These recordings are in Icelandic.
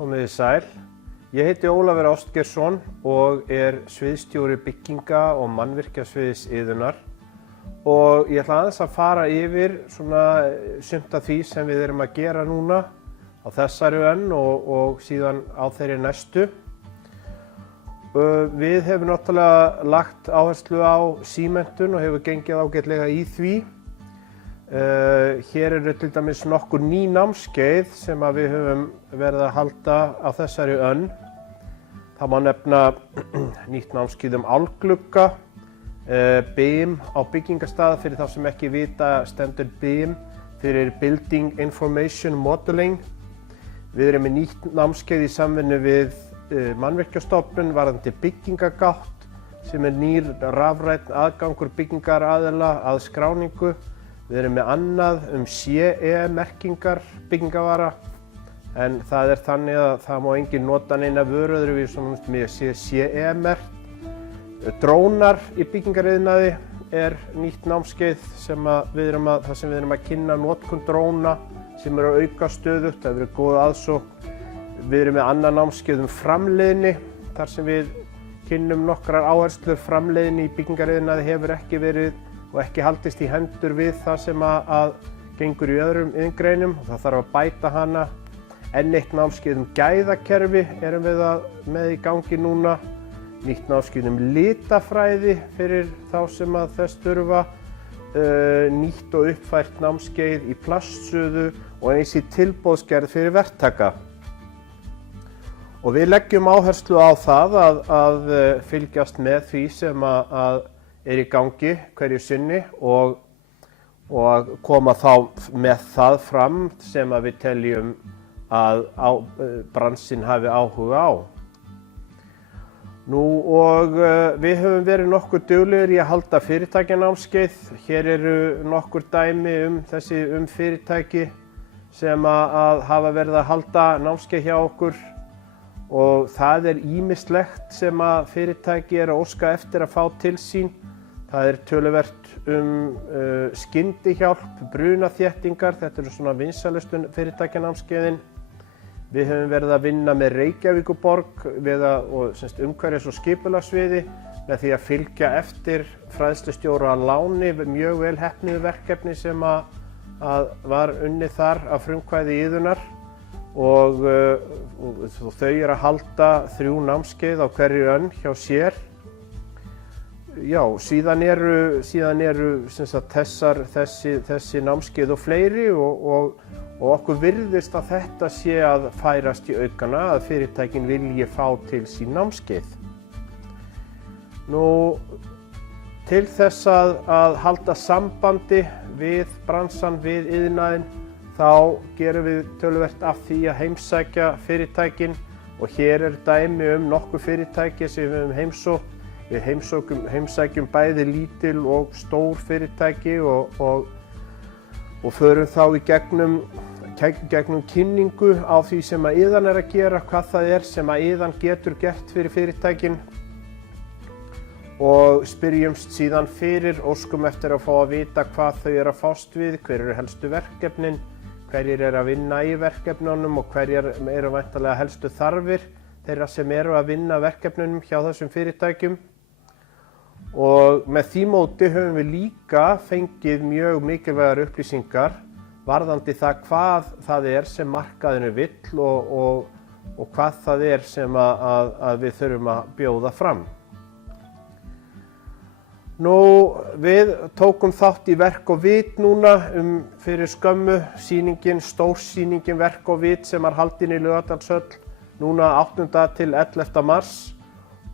Komið þið sæl. Ég heiti Ólafur Ástgeirsson og sviðsstjóri bygginga og mannvirkjasviðs Iðunnar og ég ætla aðeins að fara yfir sumt af því sem við erum að gera núna á þessari önn og síðan á þeirri næstu. Við hefum náttúrulega lagt áherslu á símentun og hefur gengið ágætlega í því. Hér eru til dæmis nokkur ný námskeið sem við höfum verið að halda á þessari önn. Það má nefna nýtt námskeið álglugga, BIM á byggingarstað. Fyrir þá sem ekki vita stendur BIM fyrir Building Information Modeling. Við erum með nýtt námskeið í samvinnu við Mannvirkjastofnun varðandi byggingagátt sem nýr rafrænn aðgangur byggingaraðila að skráningu. Við erum með annað CE-merkingar byggingavara en það þannig að það má enginn nota neina vöru öðruvísi með CE-merkt. Drónar í byggingariðnaði nýtt námskeið þar sem við erum að kynna notkun dróna sem eru að auka stöðugt. Það verður góð aðsókn. Við erum með annað námskeið framleiðni þar sem við kynnum nokkrar áherslur. Framleiðni í byggingariðnaði hefur ekki verið og ekki haldist í hendur við það sem að gengur í öðrum iðngreinum og það þarf að bæta hana. Enn eitt námskeið gæðakerfi erum við með í gangi núna. Nýtt námskeið litafræði fyrir þá sem þess þurfa. Nýtt og uppfært námskeið í plastsuðu og eins í tilboðsgerð fyrir verktaka. Og við leggjum áherslu á það að fylgjast með því sem að í gangi hverju sinni og koma þá með það fram sem við teljum að bransinn hafi áhuga á. Við höfum verið nokkuð duglegir í að halda fyrirtækjanámskeið. Hér eru nokkur dæmi um fyrirtæki sem að hafa verið að halda námskeið hjá okkur og það ýmislegt sem að fyrirtæki að óska eftir að fá til sín. Það töluvert skyndihjálp, brunaþéttingar, þetta eru svona vinsælustu fyrirtækjanámskeiðin. Við höfum verið að vinna með Reykjavíkurborg og umhverfis- og skipulagssviði með því að fylgja eftir fræðslustjóra að láni mjög vel heppnuðu verkefni sem að var unnið þar af frumkvæði Iðunnar og þau að halda 3 námskeið á hverju önn hjá sér. Já, síðan eru þessi námskeið og fleiri og okkur virðist að þetta sé að færast í aukana, að fyrirtækin vilji fá til sín námskeið. Til þess að halda sambandi við bransann, við iðnaðinn, þá gerum við töluvert af því að heimsækja fyrirtækin og hér dæmi nokkur fyrirtæki sem við höfum heimsótt. Við heimsækjum bæði lítil og stór fyrirtæki og förum þá í gegnum kynningu á því sem að Iðan að gera, hvað það sem að Iðan getur gert fyrir fyrirtækin og spyrjumst síðan fyrir, óskum eftir að fá að vita hvað þau að fást við, hver eru helstu verkefnin, hverjir að vinna í verkefnunum og hverjar eru væntanlega helstu þarfir þeirra sem eru að vinna verkefnunum hjá þessum fyrirtækjum. Og með því móti höfum við líka fengið mjög mikilvægar upplýsingar varðandi það hvað það sem markaðinu vill og hvað það sem að við þurfum að bjóða fram. Við tókum þátt í Verk og vit núna fyrir skömmu, stórsýningin Verk og vit sem haldin í Laugardalshöll núna 8. til 11. mars.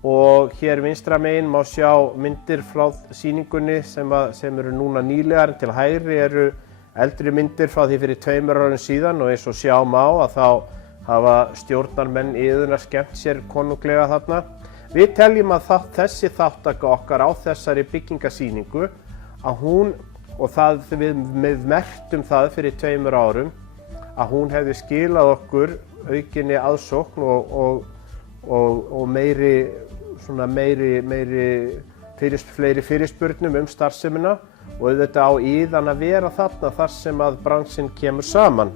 Og hér vinstra megin má sjá myndir frá sýningunni sem eru núna nýlegar. Til hægri eru eldri myndir frá því fyrir 2 árum síðan og eins og sjá má að þá hafa stjórnarmenn Iðunnar skemmt sér konunglega þarna. Við teljum að þessi þátttaka okkar á þessari byggingasýningu að hún, og við merktum það fyrir 2 árum, að hún hefði skilað okkur aukinni aðsókn og fleiri fyrirspurnum starfsemina og auðvitað á Iðan að vera þarna þar sem að bransinn kemur saman.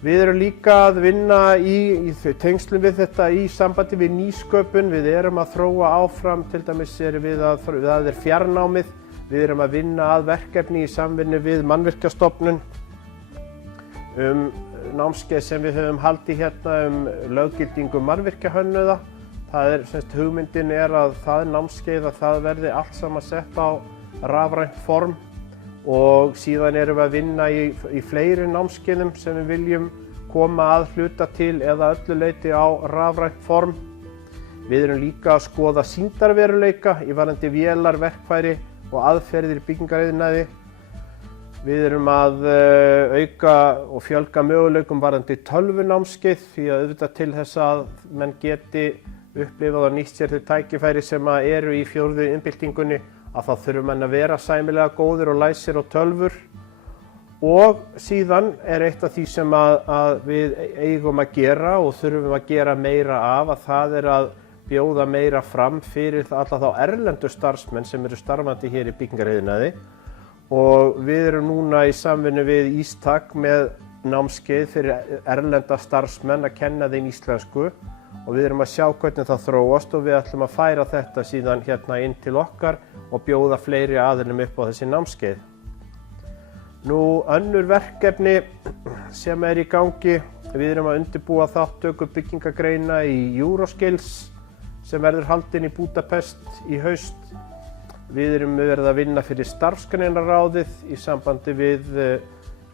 Við erum líka að vinna í tengslum við þetta í sambandi við nýsköpun. Við erum að þróa áfram, til dæmis erum það er fjarnámið. Við erum að vinna að verkefni í samvinnu við Mannvirkjastofnun námskeið sem við höfum haldið hérna löggildingu mannvirkjahönnuða. Hugmyndin að það námskeið að það verði allt saman sett á rafrænt form og síðan erum við að vinna í fleiri námskeiðum sem við viljum koma að hluta til eða öllu leyti á rafrænt form. Við erum líka að skoða sýndarveruleika í varðandi vélar, verkfæri og aðferðir í byggingariðnaði. Við erum að auka og fjölga möguleikum varðandi tölvunámskeið því að auðvitað til þess að menn geti upplifað og nýtt sér þau tækifæri sem eru í 4. iðnbyltingunni að þá þurfum menn að vera sæmilega góðir og læsir á tölvur. Og síðan eitt af því sem að við eigum að gera og þurfum að gera meira af að það að bjóða meira fram fyrir alla þá erlendu starfsmenn sem eru starfandi hér í byggingariðnaði. Og við erum núna í samvinnu við Ístak með námskeið fyrir erlenda starfsmenn að kenna þeim íslensku og við erum að sjá hvernig það þróast og við ætlum að færa þetta síðan hérna inn til okkar og bjóða fleiri aðilum upp á þessi námskeið. Önnur verkefni sem í gangi, við erum að undirbúa þátttöku byggingagreina í Euroskills sem verður haldin í Budapest í haust. Við erum verið að vinna fyrir starfsgreinaráðið í sambandi við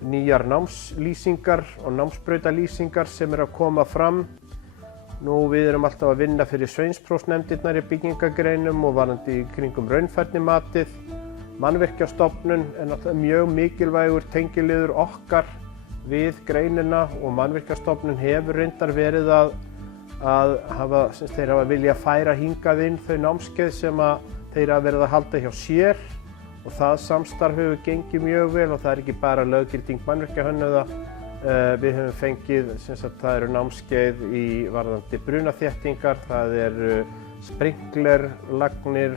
nýjar námslýsingar og námsbrautalýsingar sem að koma fram. Við erum alltaf að vinna fyrir sveinsprófsnefndirnar í byggingagreinum og varðandi í kringum raunfærnimatið. Mannvirkjastofnun náttúrulega mjög mikilvægur tengiliður okkar við greinina og Mannvirkjastofnun hefur reyndar verið að þeir hafa viljað færa hingað inn þau námskeið sem þeir hafa verið að halda hjá sér og það samstarf hefur gengið mjög vel og það ekki bara löggilding mannvirkjahönnuða. Við höfum fengið, það eru námskeið í varðandi brunaþéttingar, það eru sprinklerlagnir,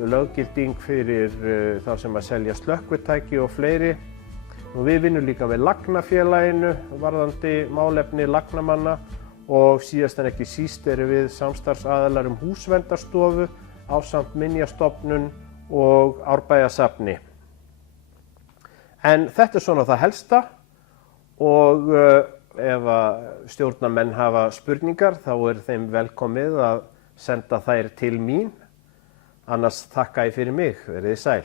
löggilding fyrir þá sem að selja slökkvitæki og fleiri. Við vinnum líka við Lagnafélaginu varðandi málefni lagnamanna og síðast en ekki síst erum við samstarfsaðilar húsverndarstofu ásamt Minjastofnun og Árbæjarsafni. En þetta svona það helsta og ef stjórnarmenn hafa spurningar þá þeim velkomið að senda þær til mín. Annars þakka ég fyrir mig, verið sæl.